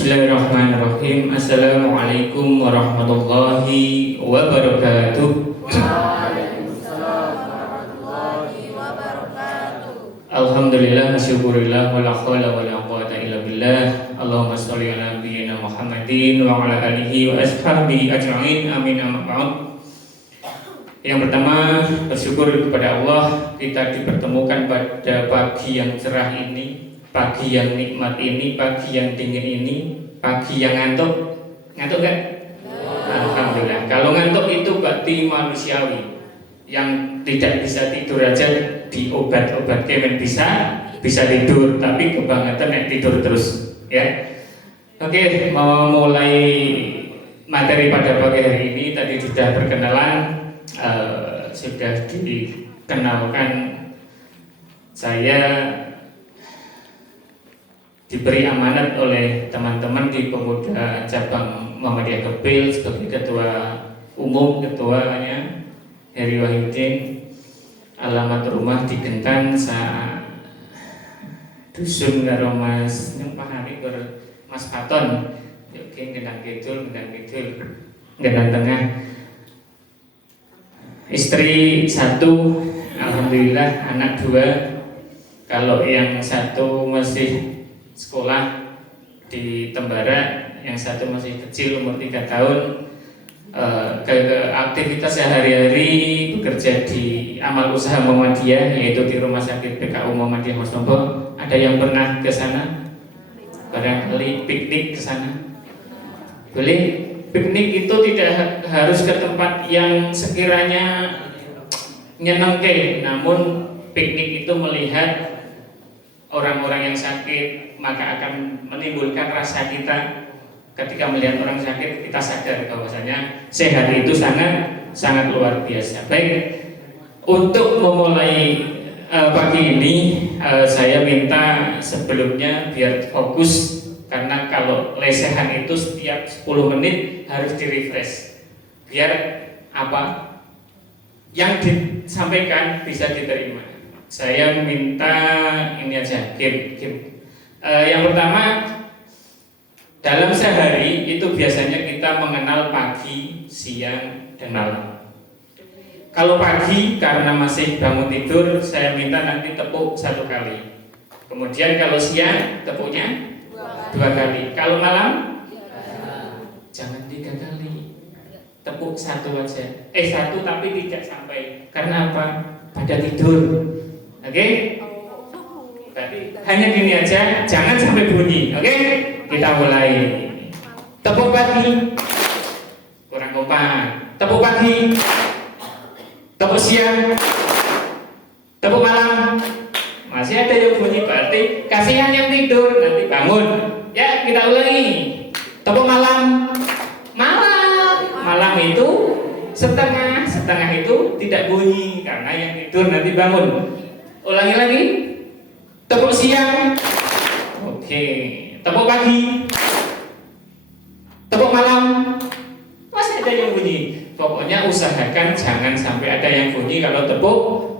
Bismillahirrahmanirrahim. Assalamualaikum warahmatullahi wabarakatuh. Waalaikumsalam warahmatullahi wabarakatuh. Alhamdulillah, syukurillah, wala haula wala quwata illa billah. Allahumma sholli ala nabiyyina Muhammadin wa ala alihi wa ashabihi ajma'in. Amin amma ba'd. Yang pertama, bersyukur kepada Allah kita dipertemukan pada pagi yang cerah ini, pagi yang nikmat ini, pagi yang dingin ini, pagi yang ngantuk. Ngantuk kan? Alhamdulillah. Kalau ngantuk itu berarti manusiawi. Yang tidak bisa tidur aja diobat-obat kemen bisa tidur, tapi kebangetan tidur terus, ya. Oke, mau mulai materi pada pagi hari ini. Tadi sudah perkenalan, sudah dikenalkan. Saya diberi amanat oleh teman-teman di Pemuda Cabang Muhammadiyah Kepil sebagai ketua umum, ketuanya Heri Wahyudin. Alamat rumah di Gentan dusun karo Mas Nyempahari Mas Paton. Oke, Gentan Kidul, Gentan Tengah. Istri satu, alhamdulillah, anak dua. Kalau yang satu masih sekolah di Tembara, yang satu masih kecil umur 3 tahun. Aktivitas sehari-hari bekerja di amal usaha Muhammadiyah, yaitu di Rumah Sakit PKU Muhammadiyah Mas Nombo. Ada yang pernah ke sana? Barangkali piknik ke sana? Boleh. Piknik itu tidak harus ke tempat yang sekiranya nyenengke, namun piknik itu melihat orang-orang yang sakit, maka akan menimbulkan rasa kita. Ketika melihat orang sakit, kita sadar bahwasanya sehat itu sangat luar biasa. Baik, untuk memulai pagi ini, saya minta sebelumnya biar fokus, karena kalau lesehan itu setiap 10 menit harus di-refresh, biar apa yang disampaikan bisa diterima. Saya minta ini aja, game. Yang pertama, dalam sehari itu biasanya kita mengenal pagi, siang, dan malam. Kalau pagi karena masih bangun tidur, saya minta nanti tepuk 1 kali. Kemudian kalau siang tepuknya 2 kali. Kalau malam jangan 3 kali. Tepuk 1 aja. 1 tapi tidak sampai. Karena apa? Pada tidur. Oke? Berarti hanya gini aja, jangan sampai bunyi. Oke? Kita mulai. Tepuk pagi, kurang kompak. Tepuk pagi, tepuk siang, tepuk malam. Masih ada yang bunyi, berarti kasihan yang tidur, nanti bangun. Ya, kita ulangi. Tepuk malam. Malam itu setengah itu tidak bunyi karena yang tidur nanti bangun. Ulangi lagi. Tepuk siang. Oke. Tepuk pagi, tepuk malam, masih ada yang bunyi. Pokoknya usahakan jangan sampai ada yang bunyi kalau tepuk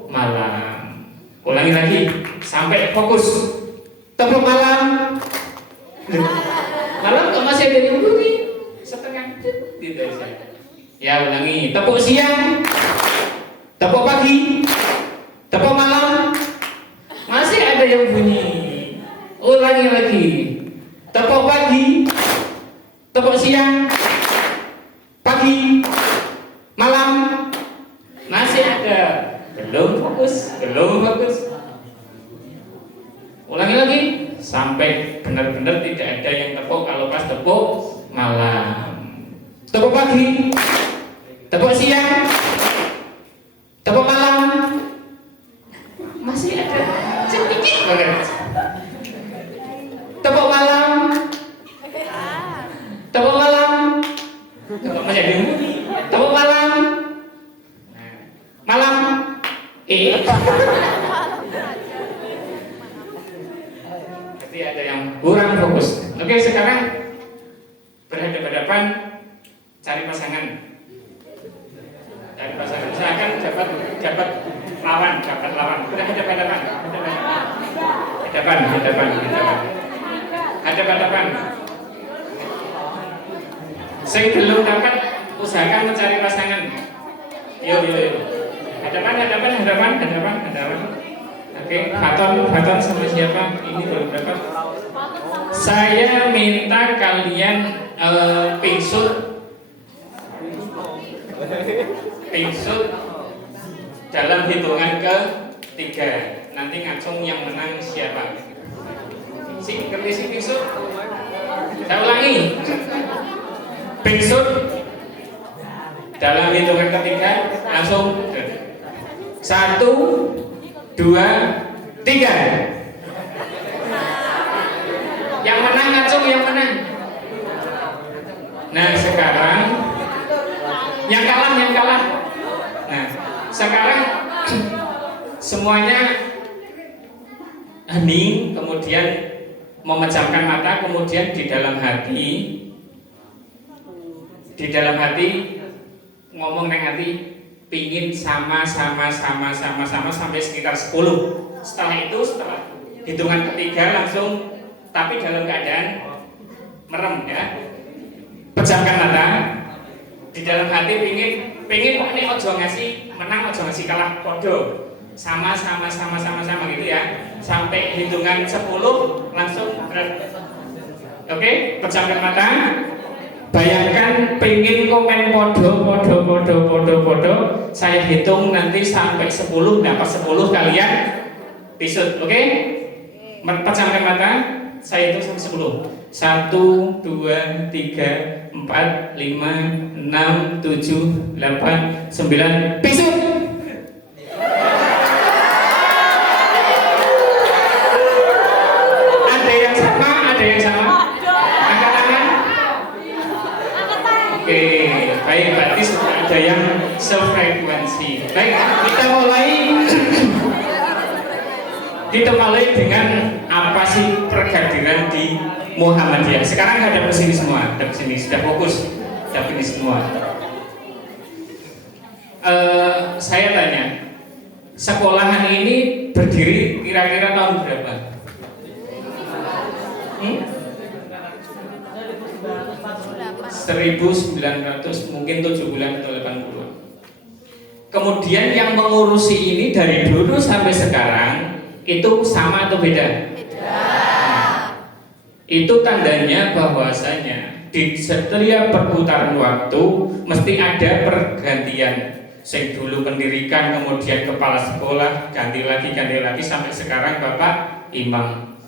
malam. Ulangi lagi sampai fokus. Tepuk malam. Malam kok masih ada yang bunyi? Setengah gitu saja. Ya, ulangi. Tepuk siang, tepuk pagi, tepuk malam, masih ada yang bunyi. Ulangi lagi. Tepuk pagi, tepuk siang, pagi, malam, masih ada. Belum fokus. Ulangi lagi sampai benar-benar tidak ada yang tepuk kalau pas tepuk malam. Tepuk pagi, tepuk siang, tepuk malam, masih ada. Sedikit banget. Tepuk malam, tepuk masih ada bunyi. Tepuk malam, Berarti ada yang kurang fokus. Oke, sekarang berhadapan-hadapan, cari pasangan. Usahakan dapat lawan. Berhadapan-hadapan. Hadapan. Saya belum dapat, usahakan mencari pasangan. Yuk. Hadapan. Oke, Faton sama siapa? Ini belum dapat. Saya minta kalian pingsut dalam hitungan ke-3. Nanti ngacung yang menang siapa? Ngerti si pingsut? Saya ulangi. Pingsut dalam hitungan ke-3 langsung 1, 2, 3. Yang menang ngacung yang menang. Nah sekarang yang kalah. Nah sekarang semuanya hening, kemudian memejamkan mata, kemudian di dalam hati ngomong neng hati pingin sama sampai sekitar 10. Setelah hitungan ke-3 langsung, tapi dalam keadaan merem ya, pejamkan mata. Di dalam hati pingin kok ini ojo ngasih menang, ojo ngasih kalah, podo sama gitu ya, sampai hitungan 10 langsung oke, pejamkan mata. Bayangkan pengen komen podo. Saya hitung nanti sampai 10, dapat 10 kalian pisut, oke? Pejamkan mata. Saya hitung sampai 10. 1, 2, 3, 4, 5, 6, 7, 8, 9, pisut. Ada yang sama? Angkat tangan. Oke, baik, berarti sudah ada yang sefrekuensi. Baik, kita mulai dengan apa sih pergadiran di Muhammadiyah. Sekarang ada di sini semua, ada di sini sudah fokus, ada ini semua. Saya tanya, sekolahan ini berdiri kira-kira tahun berapa? 1900, mungkin 70-an atau 80-an. Kemudian yang mengurusi ini dari dulu sampai sekarang itu sama atau beda? Itu tandanya bahwasanya di setiap perputaran waktu mesti ada pergantian. Sing dulu pendidikan, kemudian kepala sekolah, ganti lagi sampai sekarang Bapak Imam.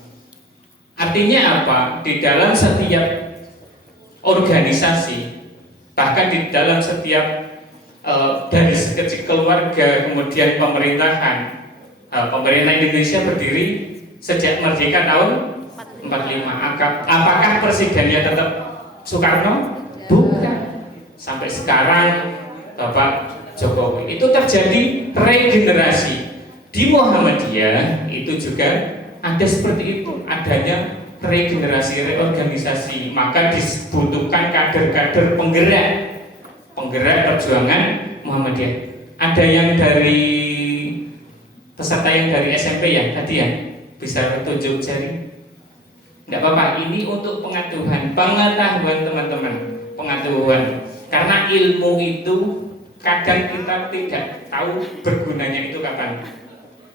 Artinya apa? Di dalam setiap organisasi, bahkan di dalam setiap dari kecil keluarga, kemudian pemerintahan, pemerintah Indonesia berdiri sejak merdeka tahun 45. Apakah presidennya tetap Soekarno? Bukan. Sampai sekarang Bapak Jokowi. Itu terjadi regenerasi. Di Muhammadiyah itu juga ada seperti itu, adanya regenerasi, reorganisasi. Maka dibutuhkan kader-kader penggerak perjuangan Muhammadiyah. Ada yang dari peserta yang dari SMP ya tadi ya, bisa tunjuk jari? Tidak apa-apa, ini untuk pengetahuan teman-teman, pengetahuan. Karena ilmu itu kadang kita tidak tahu bergunanya itu kapan.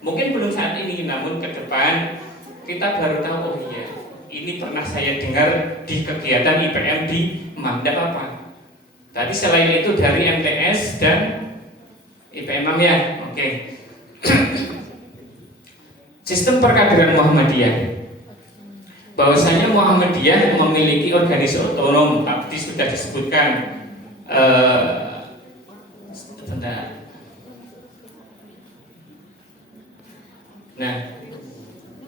Mungkin belum saat ini, namun ke depan kita baru tahu, oh iya, ini pernah saya dengar di kegiatan IPM di MAM. Tidak apa-apa. Tadi selain itu dari MTS dan IPM MAM ya, oke. Sistem perkaderan Muhammadiyah. Bahwasanya Muhammadiyah memiliki organisasi otonom, tadi sudah disebutkan. Nah,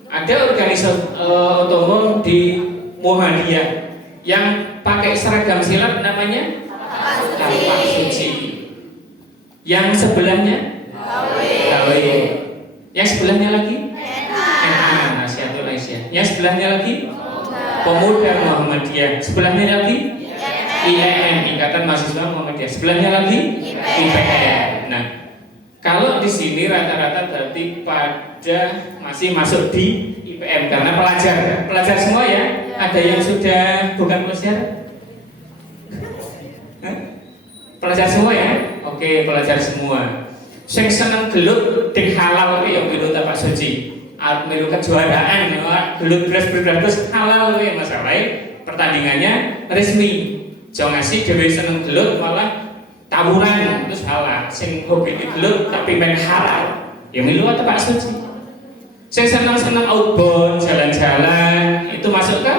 ada organisasi otonom di Muhammadiyah yang pakai seragam silat, namanya Lapak Suci. Yang sebelahnya KW. Yang sebelahnya lagi NA, Nasihatul Aisyah. Yang sebelahnya lagi Pemuda Muhammadiyah. Sebelahnya lagi IEM, Ikatan Mahasiswa Muhammadiyah. Sebelahnya lagi IPM. Nah, kalau di sini rata-rata berarti pada masih masuk di IPM karena pelajar semua ya. Ada yang sudah bukan pelajar? Pelajar semua ya? Oke, pelajar semua. Sing seneng gelut ding halal kuwi ya milu Pak Suci. Arep milu kejuaraan, gelut beras halal kuwi masalahe pertandingannya resmi. Jangan ngasih dhewe seneng gelut malah tawuran terus halal. Sing hobi gelut tapi main halal, ya milu Pak Suci. Sing seneng outbound, jalan-jalan, itu masuk ke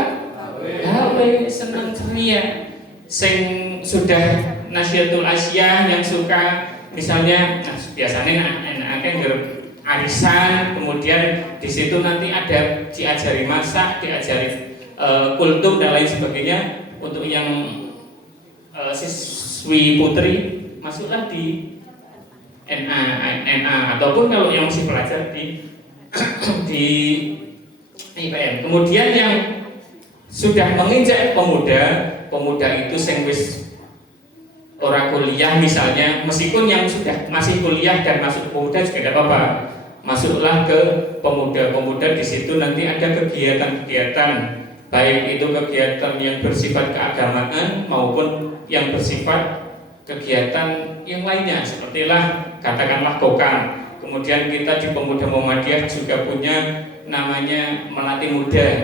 gawe, seneng ceria. Sing sudah Nasyatul Asia yang suka misalnya biasanya anak-anak arisan, kemudian di situ nanti ada diajari masak, diajari kultum dan lain sebagainya. Untuk yang siswi putri masuklah di NA ataupun kalau yang masih pelajar di IPM. Kemudian yang sudah menginjak pemuda itu sing wis orang kuliah misalnya, meskipun yang sudah masih kuliah dan masuk pemuda juga tidak apa-apa, masuklah ke pemuda. Di situ nanti ada kegiatan-kegiatan, baik itu kegiatan yang bersifat keagamaan maupun yang bersifat kegiatan yang lainnya, sepertilah katakanlah kokang. Kemudian kita di Pemuda Muhammadiyah juga punya namanya melatih muda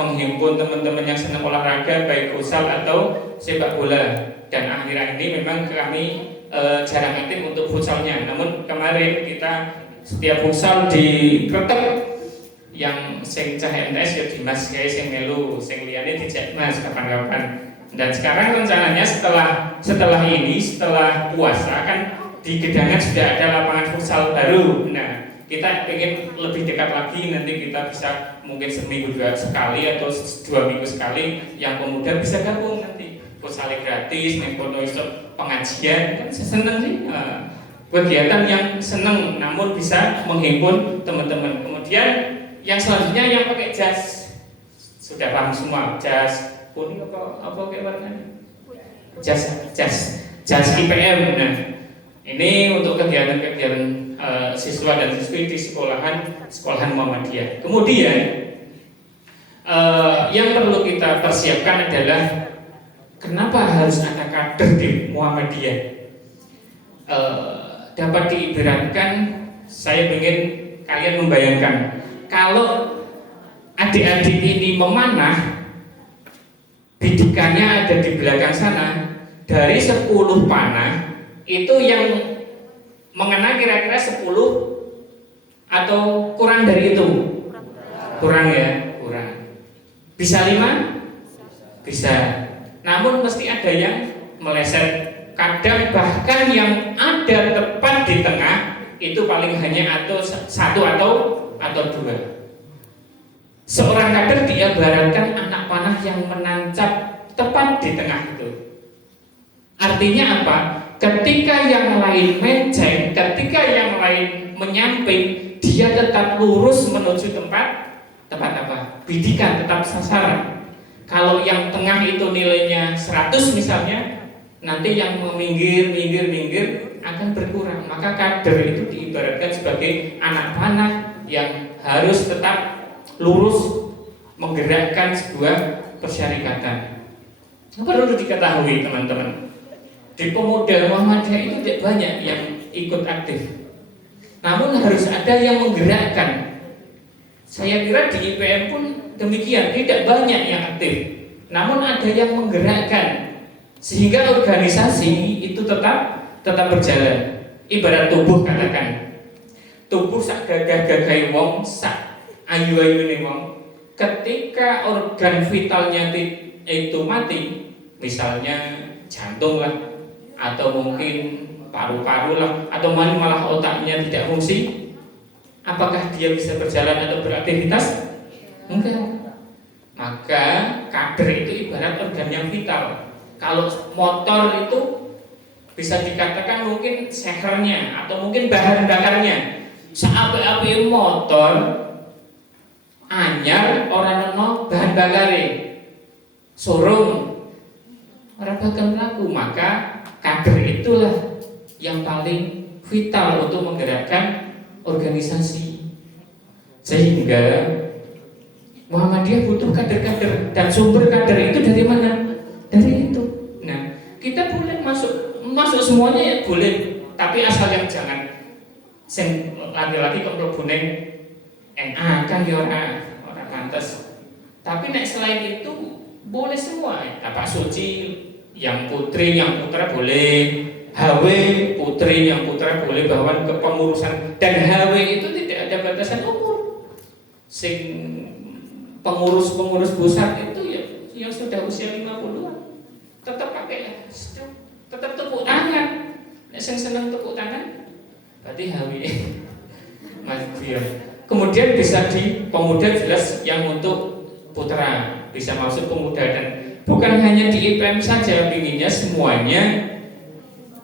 menghimpun teman-teman yang senang olahraga baik futsal atau sepak bola. Dan akhir-akhir ini memang kami jarang aktif untuk futsalnya. Namun kemarin kita setiap futsal di Kretek yang sing cah MTS ya Dimas kae sing melu, sing liyane dijak Mas kapan-kapan. Dan sekarang rencananya setelah puasa kan di Gedangan sudah ada lapangan futsal baru. Nah, kita ingin lebih dekat lagi, nanti kita bisa mungkin seminggu sekali atau 2 minggu sekali yang pemuda bisa gabung nanti. Futsalnya gratis, nengkono pengajian, kan seneng sih. Kegiatan yang seneng namun bisa menghimpun teman-teman. Kemudian yang selanjutnya yang pakai jas, sudah paham semua, jas kuning apa kayak warnanya? Jas IPM. Nah, ini untuk kegiatan-kegiatan siswa dan siswi di sekolahan Muhammadiyah. Kemudian yang perlu kita persiapkan adalah kenapa harus ada kader di Muhammadiyah. Dapat diibaratkan, saya ingin kalian membayangkan kalau adik-adik ini memanah, bidikannya ada di belakang sana. Dari 10 panah itu yang mengena kira-kira 10 atau kurang dari itu? Kurang ya, kurang. Bisa 5? Bisa. Namun mesti ada yang meleset. Kadang bahkan yang ada tepat di tengah itu paling hanya atau 1 atau 2. Seorang kader diibaratkan anak panah yang menancap tepat di tengah itu. Artinya apa? Ketika yang lain menceng, ketika yang lain menyamping, dia tetap lurus menuju tempat apa? Bidikan, tetap sasaran. Kalau yang tengah itu nilainya 100 misalnya, nanti yang minggir akan berkurang. Maka kader itu diibaratkan sebagai anak panah yang harus tetap lurus menggerakkan sebuah persyarikatan. Perlu diketahui teman-teman, di Pemuda Muhammadiyah itu tidak banyak yang ikut aktif, namun harus ada yang menggerakkan. Saya kira di IPM pun demikian, tidak banyak yang aktif, namun ada yang menggerakkan sehingga organisasi itu tetap berjalan. Ibarat tubuh, katakan tubuh sak gagah-gagahe wong, sak ayu-ayune wong, ketika organ vitalnya itu mati, misalnya jantung lah, atau mungkin paru-paru lah, atau malah otaknya tidak fungsi, apakah dia bisa berjalan atau beraktivitas? Enggak. Maka kader itu ibarat organ yang vital. Kalau motor itu bisa dikatakan mungkin sehernya atau mungkin bahan bakarnya. Seapi-api motor anyar orang ono bahan bakare sorong ora bakal laku. Maka kader itulah yang paling vital untuk menggerakkan organisasi. Sehingga Muhammadiyah butuh kader-kader, dan sumber kader itu dari mana? Dari itu. Nah, kita boleh masuk semuanya ya boleh, tapi asal yang jangan sing laki-laki kok mlebune NA kan ya ora pantes. Tapi nek selain itu boleh semua. Apa suci yang putri yang putra boleh, HW putri yang putra boleh bahkan ke pengurusan, dan HW itu tidak ada batasan umur. Sing pengurus besar itu ya yang sudah usia 50-an tetap pakai tetap tepuk tangan. Nek sing seneng tepuk tangan berarti HW. Mas dia. Kemudian bisa di pemuda jelas yang untuk putra, bisa masuk pemuda, dan bukan hanya di IPM saja, pinginnya semuanya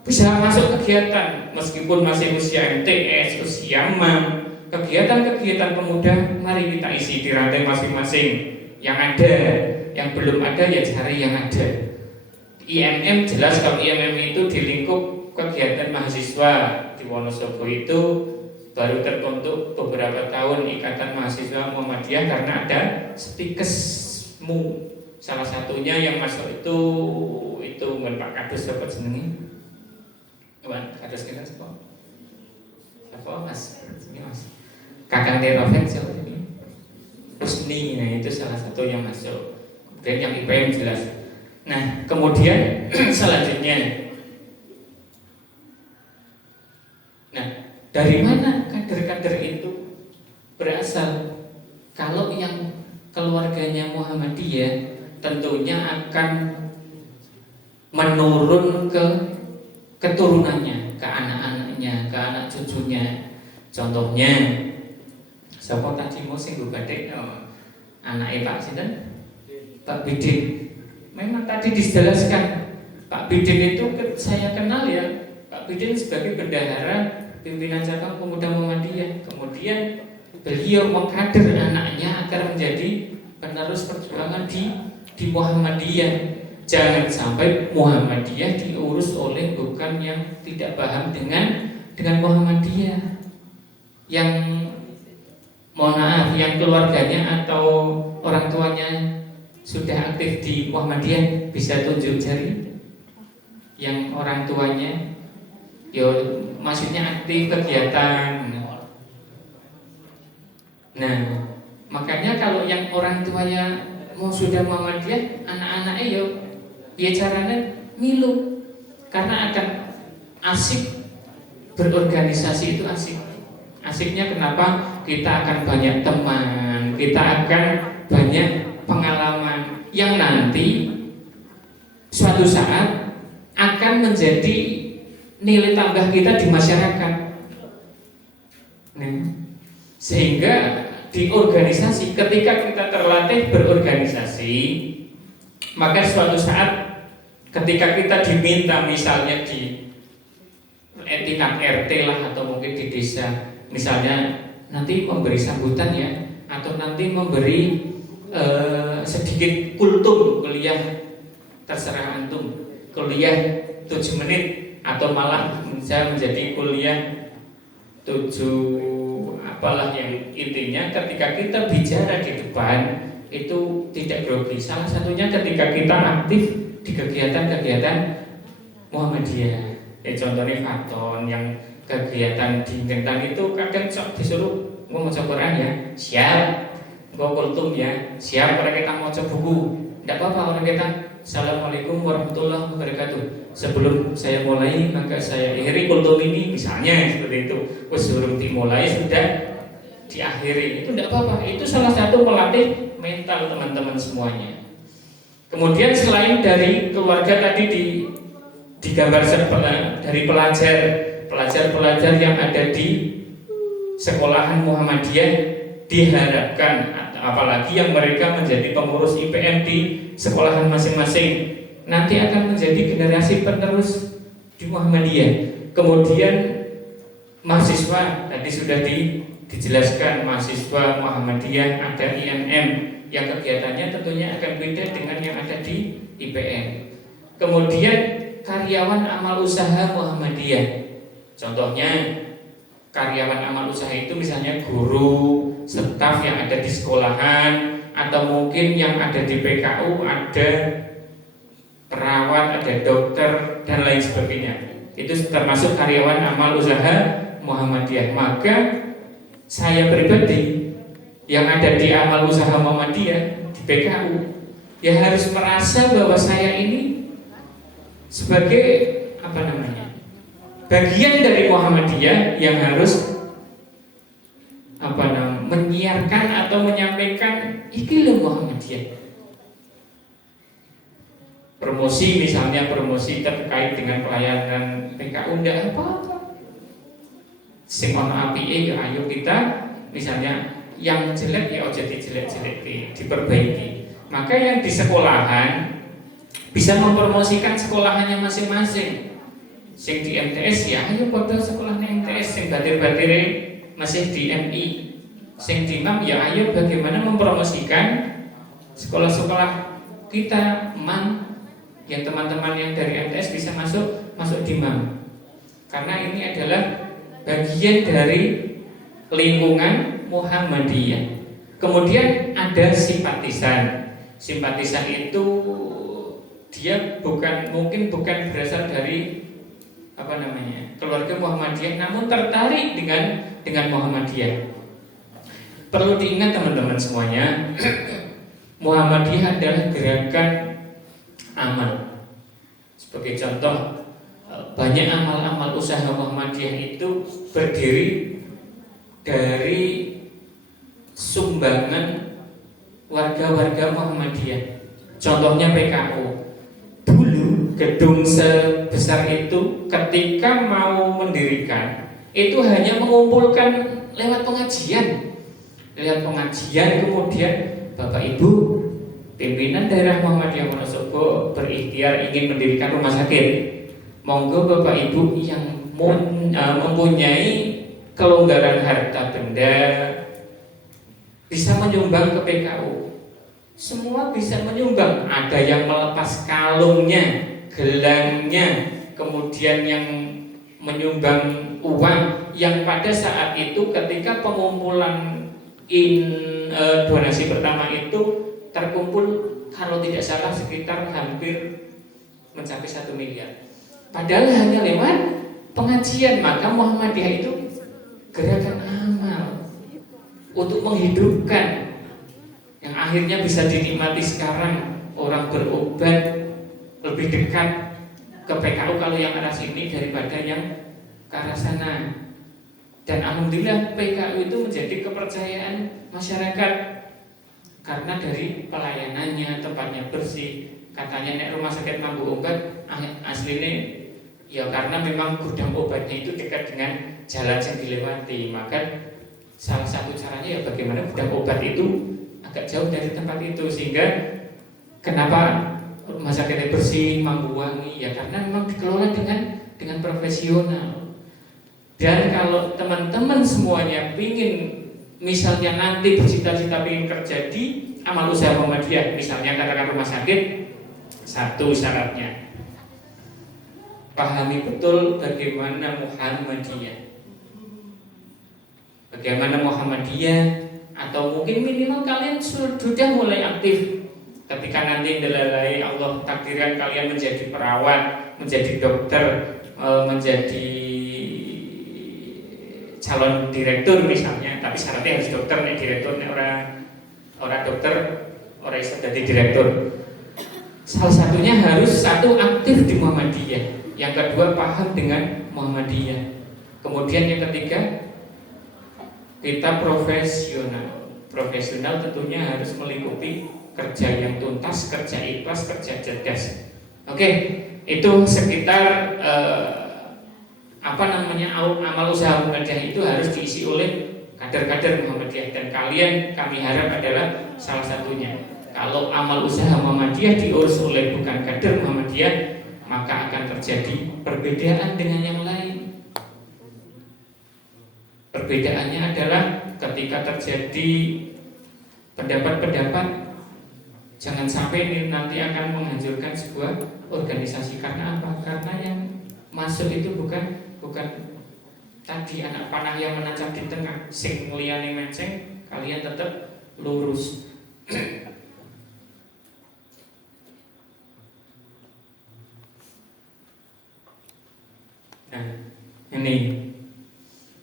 bisa masuk kegiatan meskipun masih usia MTS, usia MAM. Kegiatan-kegiatan pemuda mari kita isi di rantai masing-masing. Yang ada, yang belum ada ya cari yang ada. IMM jelas, kalau IMM itu di lingkup kegiatan mahasiswa di Wonosobo itu baru terbentuk beberapa tahun Ikatan Mahasiswa Muhammadiyah karena ada Stikesmu. Salah satunya yang masuk itu Pak Kadus dapat senengi. Kadus kita siapa? Siapa Mas? Ini Mas. Kakang Deroven siapa ini? Usni, nah itu salah satu yang masuk. Dan yang IPM jelas. Nah, kemudian selanjutnya. Nah, dari mana kader-kader itu berasal? Kalau yang keluarganya Muhammadiyah tentunya akan menurun ke keturunannya, ke anak-anaknya, ke anak cucunya. Contohnya sapa Tajimo sing gudeg anake Pak sinten? Pak Bidin. Memang tadi dijelaskan Pak Bidin itu saya kenal ya. Pak Bidin sebagai bendahara pimpinan cabang pemuda Muhammadiyah. Kemudian beliau mengkader anaknya agar menjadi penerus perjuangan di Muhammadiyah. Jangan sampai Muhammadiyah diurus oleh bukan yang tidak paham dengan Muhammadiyah, yang mohon maaf, yang keluarganya atau orang tuanya sudah aktif di Muhammadiyah bisa tunjuk jari. Yang orang tuanya maksudnya aktif kegiatan. Nah, makanya kalau yang orang tuanya mau sudah Muhammadiyah, anak-anaknya ya caranya ngilu, karena akan asik berorganisasi. Itu asik. Asiknya kenapa? Kita akan banyak teman, kita akan banyak pengalaman yang nanti suatu saat akan menjadi nilai tambah kita di masyarakat. Nah, sehingga di organisasi, ketika kita terlatih berorganisasi, maka suatu saat ketika kita diminta misalnya di tingkat RT lah atau mungkin di desa, misalnya nanti memberi sambutan ya, atau nanti memberi sedikit kultum kuliah, terserah antum, kuliah 7 menit atau malah bisa menjadi kuliah 7 apalah, yang intinya ketika kita bicara di depan itu tidak grogi. Salah satunya ketika kita aktif di kegiatan-kegiatan Muhammadiyah. Ya contohnya Faton yang kegiatan di Ngentang itu kadang disuruh mau maca Quran ya, siap. Mau kultum ya, siap. Orang kita mau coba buku, tidak apa-apa. Orang kita Assalamualaikum warahmatullahi wabarakatuh. Sebelum saya mulai maka saya akhiri kultum ini, misalnya seperti itu. Sebelum dimulai sudah diakhiri, itu tidak apa-apa. Itu salah satu melatih mental teman-teman semuanya. Kemudian selain dari keluarga tadi digambar dari pelajar yang ada di sekolahan Muhammadiyah, diharapkan apalagi yang mereka menjadi pengurus IPM di sekolahan masing-masing nanti akan menjadi generasi penerus di Muhammadiyah. Kemudian mahasiswa tadi sudah dijelaskan, mahasiswa Muhammadiyah ada IMM yang kegiatannya tentunya akan beda dengan yang ada di IPM. Kemudian karyawan amal usaha Muhammadiyah, contohnya karyawan amal usaha itu misalnya guru, staf yang ada di sekolahan, atau mungkin yang ada di PKU ada perawat, ada dokter dan lain sebagainya. Itu termasuk karyawan amal usaha Muhammadiyah. Maka saya pribadi yang ada di amal usaha Muhammadiyah di PKU ya harus merasa bahwa saya ini sebagai bagian dari Muhammadiyah yang harus menyiarkan atau menyampaikan ikilah Muhammadiyah. Promosi misalnya, promosi terkait dengan pelayanan PKU tidak apa-apa. Sing ono apike ya ayo kita misalnya yang jelek ya jadi jelek-jelek diperbaiki. Maka yang di sekolahan bisa mempromosikan sekolahannya masing-masing. Sing di MTS ya ayo pada sekolahnya MTS, sing batir-batire masih di MI. Sing di MAM ya ayo bagaimana mempromosikan sekolah-sekolah kita MAM, yang teman-teman yang dari MTS bisa masuk di MAM. Karena ini adalah bagian dari lingkungan Muhammadiyah. Kemudian ada simpatisan. Simpatisan itu dia mungkin bukan berasal dari keluarga Muhammadiyah, namun tertarik dengan Muhammadiyah. Perlu diingat teman-teman semuanya, Muhammadiyah adalah gerakan amal. Sebagai contoh, banyak amal-amal usaha Muhammadiyah itu berdiri dari sumbangan warga-warga Muhammadiyah. Contohnya PKU. Dulu gedung sebesar itu ketika mau mendirikan itu hanya mengumpulkan lewat pengajian. Kemudian Bapak Ibu pimpinan daerah Muhammadiyah Wonosobo berikhtiar ingin mendirikan rumah sakit. Monggo Bapak Ibu yang mempunyai kelonggaran harta benda bisa menyumbang ke PKU. Semua bisa menyumbang. Ada yang melepas kalungnya, gelangnya, kemudian yang menyumbang uang yang pada saat itu ketika pengumpulan donasi pertama itu terkumpul kalau tidak salah sekitar hampir mencapai 1 miliar. Padahal hanya lewat pengajian. Maka Muhammadiyah itu gerakan amal untuk menghidupkan yang akhirnya bisa dinikmati sekarang. Orang berobat lebih dekat ke PKU kalau yang arah sini daripada yang ke arah sana. Dan alhamdulillah PKU itu menjadi kepercayaan masyarakat karena dari pelayanannya, tempatnya bersih. Katanya nek rumah sakit mampu obat aslinya ya karena memang gudang obatnya itu dekat dengan jalan yang dilewati. Maka salah satu caranya ya bagaimana gudang obat itu agak jauh dari tempat itu, sehingga kenapa rumah sakitnya bersih, mampu wangi ya karena memang dikelola dengan profesional. Dan kalau teman-teman semuanya ingin misalnya nanti bercita-cita ingin kerja di amal usaha Muhammadiyah, misalnya katakan rumah sakit, satu syaratnya pahami betul bagaimana Muhammadiyah, atau mungkin minimal kalian sudah mulai aktif ketika nanti dilalai Allah takdirkan kalian menjadi perawat, menjadi dokter, menjadi calon direktur misalnya, tapi syaratnya harus dokter nih, direktur nih orang dokter orang bisa jadi direktur. Salah satunya harus satu aktif di Muhammadiyah, yang kedua paham dengan Muhammadiyah, kemudian yang ketiga kita profesional tentunya harus melingkupi kerja yang tuntas, kerja ikhlas, kerja cerdas. Oke, itu sekitar amal usaha Muhammadiyah itu harus diisi oleh kader-kader Muhammadiyah, dan kalian kami harap adalah salah satunya. Kalau amal usaha Muhammadiyah diurus oleh bukan kader Muhammadiyah, maka akan terjadi perbedaan dengan yang lain. Perbedaannya adalah ketika terjadi pendapat-pendapat, jangan sampai ini nanti akan menghancurkan sebuah organisasi. Karena apa? Karena yang masuk itu bukan tadi anak panah yang menancap di tengah, sing liyane menceng, kalian tetap lurus. Nah, ini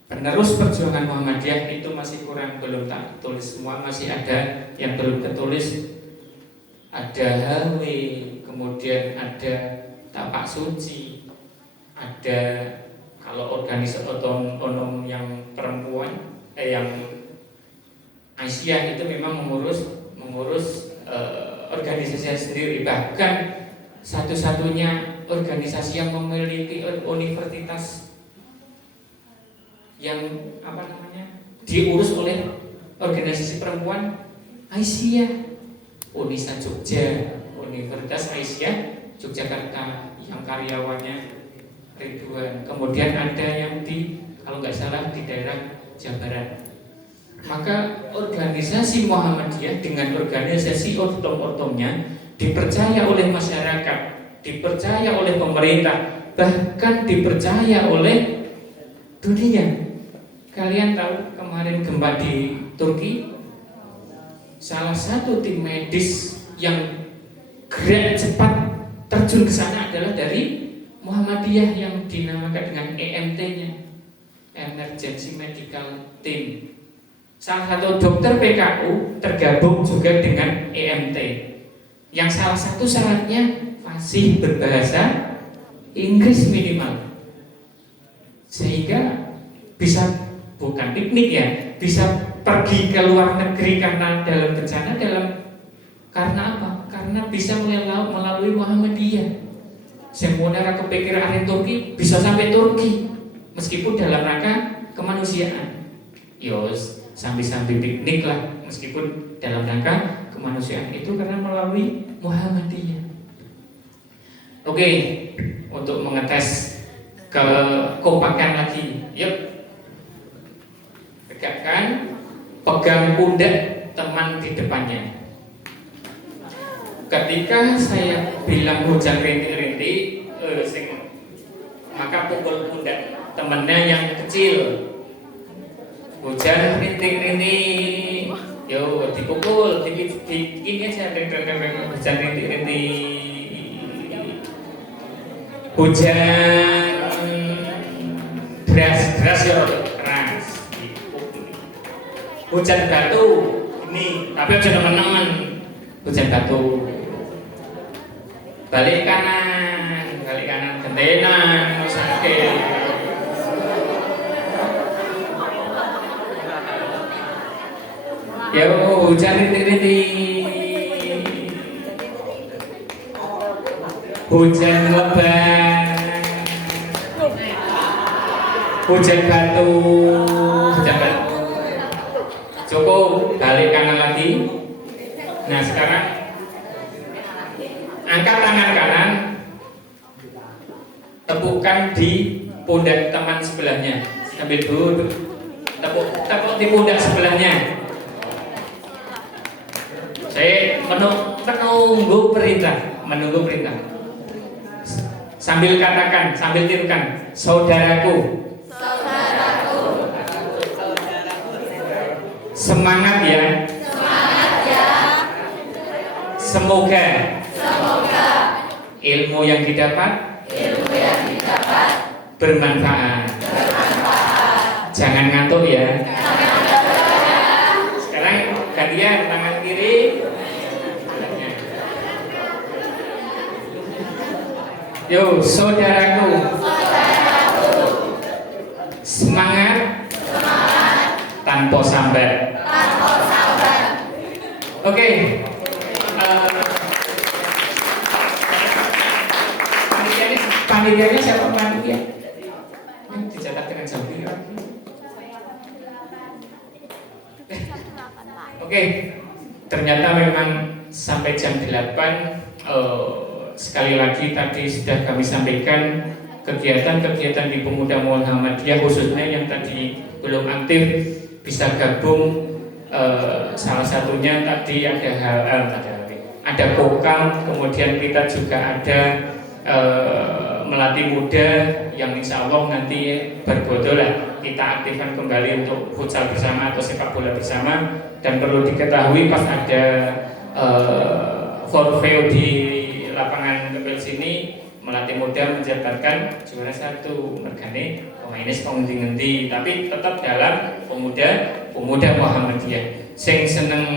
penerus perjuangan Muhammadiyah itu masih kurang, belum tak tulis semua, masih ada yang belum tertulis. Ada HW, kemudian ada tapak suci, ada kalau organisasi otonom yang perempuan, yang Aisyah itu memang mengurus organisasi sendiri, bahkan satu-satunya organisasi yang memiliki universitas yang diurus oleh organisasi perempuan Aisyah, Unisa Jogja, Universitas Aisyah Yogyakarta yang karyawannya ribuan. Kemudian ada yang kalau nggak salah di daerah Jawa Barat. Maka organisasi Muhammadiyah dengan organisasi ortom-ortomnya dipercaya oleh masyarakat, dipercaya oleh pemerintah, bahkan dipercaya oleh dunia. Kalian tahu kemarin gempa di Turki, salah satu tim medis yang gerak cepat terjun ke sana adalah dari Muhammadiyah yang dinamakan dengan EMT-nya, Emergency Medical Team. Salah satu dokter PKU tergabung juga dengan EMT, yang salah satu syaratnya fasih berbahasa Inggris minimal, sehingga bisa bukan piknik ya, bisa pergi ke luar negeri karena dalam bencana, karena apa? Karena bisa melalui Muhammadiyah. Semuanya kepikiran arek Turki bisa sampai Turki, meskipun dalam rangka kemanusiaan. Yos, sambil-sambil piknik lah, meskipun dalam rangka kemanusiaan itu karena melalui Muhammadiyah. Oke, untuk mengetes kekompakan lagi, yuk tegakkan. Pegang pundak teman di depannya. Ketika saya bilang hujan rintik-rintik, maka pukul pundak temannya yang kecil. Hujan rintik-rintik, yo dipukul, ini aja hujan rintik-rintik. Hujan deras ya keras. Hujan batu ini, tapi aja teman-teman. Hujan batu. Balik kanan, gentenan, sakit. Ya hujan rintik-rintik. Hujan lebat. Hujan batu. Cukup, balik kanan lagi. Nah sekarang angkat tangan kanan, tepukan di pundak teman sebelahnya. Sambil duduk, tepuk di pundak sebelahnya. Saya menunggu perintah. Sambil katakan, sambil tirukan, saudaraku. Semangat ya. Semoga ilmu yang didapat bermanfaat. Jangan ngantuk ya. Sekarang gantian, tangan kiri. Yo, saudaraku. Semangat tanpa sambat. Oke. Panitianya siapa panitia? Dicatat dengan jam berapa? Oke. Ternyata memang sampai jam 8. Sekali lagi tadi sudah kami sampaikan kegiatan-kegiatan di Pemuda Muhammadiyah, khususnya yang tadi belum aktif bisa gabung. Salah satunya tadi ada vokal, kemudian kita juga ada melatih muda yang insya Allah nanti berbodoh lah kita aktifkan kembali untuk futsal bersama atau sepak bola bersama. Dan perlu diketahui pas ada forfeo di lapangan kecil sini Melati Muda menjabatkan juara 1. Mergane pemainnya ngendi-ngendi, tapi tetap dalam pemuda Muhammadiyah. Sing seneng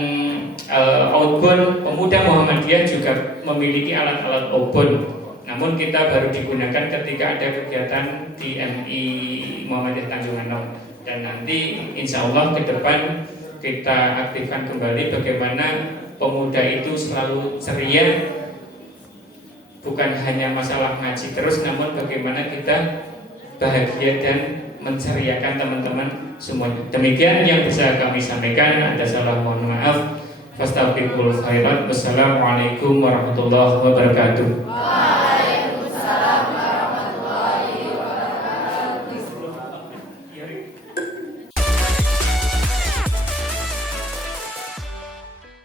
outbound, pemuda Muhammadiyah juga memiliki alat-alat outbound. Namun kita baru digunakan ketika ada kegiatan di MI Muhammadiyah Tanjung Anom. Dan nanti insya Allah ke depan kita aktifkan kembali bagaimana pemuda itu selalu ceria, bukan hanya masalah ngaji terus, namun bagaimana kita bahagia dan menceriakan teman-teman semuanya. Demikian yang bisa kami sampaikan. Ada salah mohon maaf. Fastaghfirul khairat. Wassalamualaikum warahmatullahi wabarakatuh.